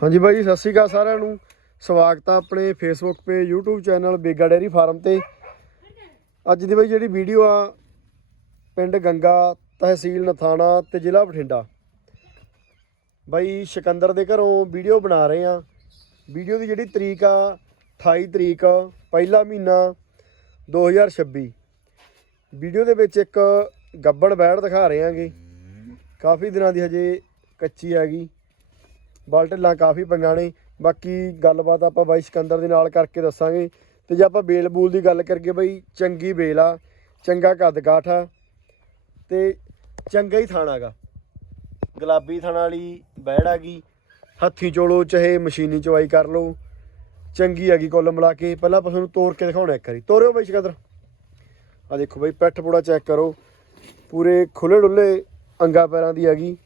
ਹਾਂਜੀ ਬਾਈ ਜੀ, ਸਤਿ ਸ਼੍ਰੀ ਅਕਾਲ ਸਾਰਿਆਂ ਨੂੰ। ਸਵਾਗਤ ਆ ਆਪਣੇ ਫੇਸਬੁੱਕ ਤੇ YouTube channel Bega dairy farm ਤੇ। ਅੱਜ ਦੀ ਬਾਈ ਜਿਹੜੀ ਵੀਡੀਓ ਆ ਪਿੰਡ ਗੰਗਾ ਤਹਿਸੀਲ ਨਥਾਣਾ ਤੇ ਜ਼ਿਲ੍ਹਾ ਬਠਿੰਡਾ। ਬਾਈ ਸਿਕੰਦਰ ਦੇ ਘਰੋਂ ਵੀਡੀਓ ਬਣਾ ਰਹੇ ਆ। ਵੀਡੀਓ ਦੀ ਜਿਹੜੀ ਤਰੀਕ ਆ 28 ਤਰੀਕ ਪਹਿਲਾ ਮਹੀਨਾ 2026 ਵੀਡੀਓ ਦੇ ਵਿੱਚ ਇੱਕ ਗੱਬੜ ਬੈੜ ਦਿਖਾ ਰਹੇ ਆਂਗੇ। ਕਾਫੀ ਦਿਨਾਂ ਦੀ ਹਜੇ ਕੱਚੀ ਬਲ ਬਾਲਟਲਾਂ ਕਾਫੀ ਪਈਆਂ ਨੇ। ਬਾਕੀ ਗੱਲਬਾਤ ਆਪਾਂ ਬਾਈ ਸਿਕੰਦਰ ਦੇ ਨਾਲ ਕਰਕੇ ਦੱਸਾਂਗੇ। ਤੇ ਜੇ ਆਪਾਂ ਬੇਲ ਬੂਲ ਦੀ ਗੱਲ ਕਰੀਏ ਬਈ, ਚੰਗੀ ਬੇਲ ਆ, ਚੰਗਾ ਕੱਦ ਕਾਠ ਆ, ਤੇ ਚੰਗਾ ਹੀ ਥਾਣਾ ਗਾ। ਗੁਲਾਬੀ ਥਾਣਾ ਵਾਲੀ ਬੈੜ ਹੈਗੀ ਹੱਥੀ ਚੋਲੋ, ਚਾਹੇ ਮਸ਼ੀਨੀ ਚਵਾਈ ਕਰ ਲਓ, ਚੰਗੀ ਹੈਗੀ ਕੁੱਲ ਮਿਲਾ ਕੇ। ਪਹਿਲਾਂ ਆਪਾਂ ਤੁਹਾਨੂੰ ਤੋੜ ਕੇ ਦਿਖਾਉਣਾ ਇੱਕ ਵਾਰੀ। ਤੋਰਿਓ ਬਾਈ ਸਿਕੰਦਰ। ਆ ਦੇਖੋ ਬਾਈ, ਪੈਠ ਪੂੜਾ ਚੈੱਕ ਕਰੋ। ਪੂਰੇ ਖੁੱਲੇ ਡੁੱਲੇ ਅੰਗਾ ਪੈਰਾਂ ਦੀ ਹੈਗੀ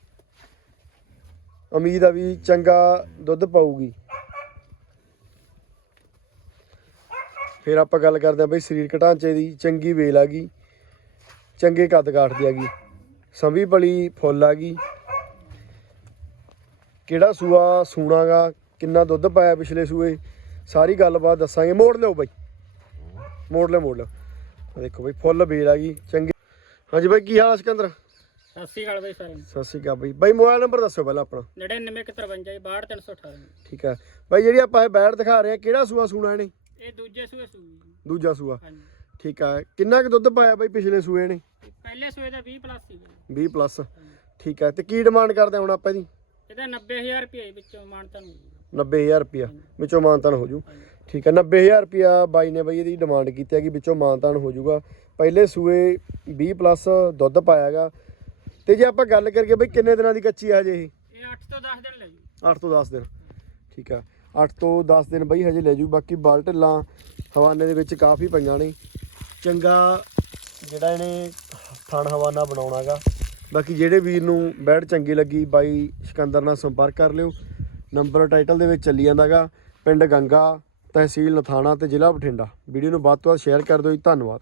ਉਮੀਦ ਆ ਵੀ ਚੰਗਾ ਦੁੱਧ ਪਾਊਗੀ। ਫਿਰ ਆਪਾਂ ਗੱਲ ਕਰਦੇ ਆ ਬਈ ਸਰੀਰਕ ਢਾਂਚੇ ਦੀ, ਚੰਗੀ ਵੇਲ ਆ ਗਈ, ਚੰਗੇ ਕੱਦ ਕਾਠ ਦੀ ਆ ਗਈ ਸੰਭੀ ਬਲੀ ਫੁੱਲ ਆ ਗਈ। ਕਿਹੜਾ ਸੂਆ ਸੂਣਾਗਾ ਕਿੰਨਾ ਦੁੱਧ ਪਾਇਆ ਪਿਛਲੇ ਸੂਏ, ਸਾਰੀ ਗੱਲਬਾਤ ਦੱਸਾਂਗੇ। ਮੋੜ ਲਿਓ ਬਾਈ। ਮੋੜ ਲਿਓ ਮੋੜ ਲਿਓ। ਦੇਖੋ ਬਈ ਫੁੱਲ ਵੇਲ ਆ ਗਈ, ਚੰਗੀ। ਹਾਂਜੀ ਬਾਈ, ਕੀ ਹਾਲ ਆ ਸਿਕੰਦਰ? ਸਤਿ ਸ਼੍ਰੀ ਅਕਾਲ ਬਾਈ ਸਾਰਿਆਂ ਨੂੰ। ਸਤਿ ਸ਼੍ਰੀ ਅਕਾਲ ਬਾਈ। ਬਾਈ ਮੋਬਾਈਲ ਨੰਬਰ ਦੱਸੋ ਪਹਿਲਾਂ ਆਪਣਾ। 9953 62318 ਠੀਕ ਹੈ। ਬਾਈ ਜਿਹੜੀ ਆਪਾਂ ਇਹ ਬੈੜ ਦਿਖਾ ਰਹੇ ਆ ਕਿਹੜਾ ਸੂਆ ਸੂਣਾ ਇਹਨੇ? ਇਹ ਦੂਜੇ ਸੂਏ ਸੂਈ ਦੂਜਾ ਸੂਆ। ਹਾਂਜੀ। ਠੀਕ ਹੈ। ਕਿੰਨਾ ਕੁ ਦੁੱਧ ਪਾਇਆ ਬਾਈ ਪਿਛਲੇ ਸੂਏ ਨੇ? ਪਹਿਲੇ ਸੂਏ ਦਾ 20 ਪਲੱਸ ਸੀ 20 ਪਲੱਸ ਠੀਕ ਹੈ। ਤੇ ਕੀ ਡਿਮਾਂਡ ਕਰਦੇ ਹੁਣ ਆਪਾਂ ਇਹਦੀ? ਇਹਦਾ 90000 ਰੁਪਏ ਵਿੱਚੋਂ ਮਾਨਤਾ ਨੂੰ। 90000 ਰੁਪਿਆ ਵਿੱਚੋਂ ਮਾਨਤਾਨ ਹੋ ਜੂ। ਠੀਕ ਹੈ। 90000 ਰੁਪਿਆ ਬਾਈ ਨੇ ਬਾਈ ਇਹਦੀ ਡਿਮਾਂਡ ਕੀਤੀ ਹੈਗੀ ਵਿੱਚੋਂ ਮਾਨਤਾਨ ਹੋ ਜੂਗਾ। ਪਹਿਲੇ ਸੂਏ 20 ਪਲੱਸ ਦੁੱਧ ਪਾਇਆਗਾ ਤੇ ਜੇ ਆਪਾਂ ਗੱਲ ਕਰੀਏ ਬਈ ਕਿੰਨੇ ਦਿਨਾਂ ਦੀ ਕੱਚੀ ਆ ਹਜੇ ਇਹ? ਇਹ 8 ਤੋਂ 10 ਦਿਨ ਲੈ ਜੂ। 8 ਤੋਂ 10 ਦਿਨ। ਠੀਕ ਆ। 8 ਤੋਂ 10 ਦਿਨ ਬਈ ਹਜੇ ਲੈ ਜੂ। ਬਾਕੀ ਬਲ ਢਿੱਲਾਂ ਹਵਾਨੇ ਦੇ ਵਿੱਚ ਕਾਫੀ ਪਈਆਂ ਨੇ। ਚੰਗਾ ਜਿਹੜਾ ਇਹਨੇ ਥਣ ਹਵਾਨਾ ਬਣਾਉਣਾਗਾ ਬਾਕੀ ਜਿਹੜੇ ਵੀਰ ਨੂੰ ਬੈਡ ਚੰਗੀ ਲੱਗੀ ਬਾਈ ਸਿਕੰਦਰ ਨਾਲ ਸੰਪਰਕ ਕਰ ਲਿਓ। ਨੰਬਰ ਟਾਈਟਲ ਦੇ ਵਿੱਚ ਚੱਲੀ ਜਾਂਦਾਗਾ ਪਿੰਡ ਗੰਗਾ ਤਹਿਸੀਲ ਨਥਾਣਾ ਤੇ ਜ਼ਿਲ੍ਹਾ ਬਠਿੰਡਾ। ਵੀਡੀਓ ਨੂੰ ਵੱਧ ਤੋਂ ਵੱਧ ਸ਼ੇਅਰ ਕਰ ਦਿਓ ਜੀ। ਧੰਨਵਾਦ।